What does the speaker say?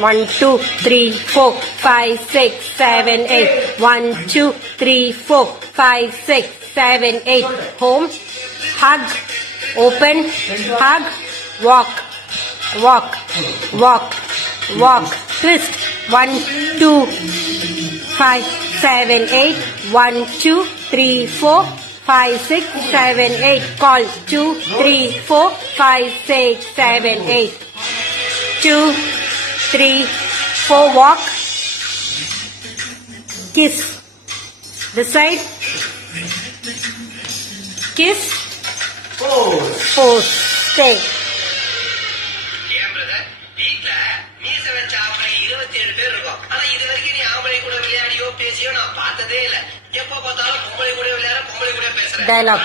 1 2 3 4 5 6 7 8 1 2 3 4 5 6 7 8 home, hug, open, hug, walk, walk, walk, walk, twist. 1 2 5 7 8 1 2 3 4 5 6 7 8 call 2 3 4 5 6 7 8 2 3 4 walk, kiss this side, kiss, pose, stay. Dialogue.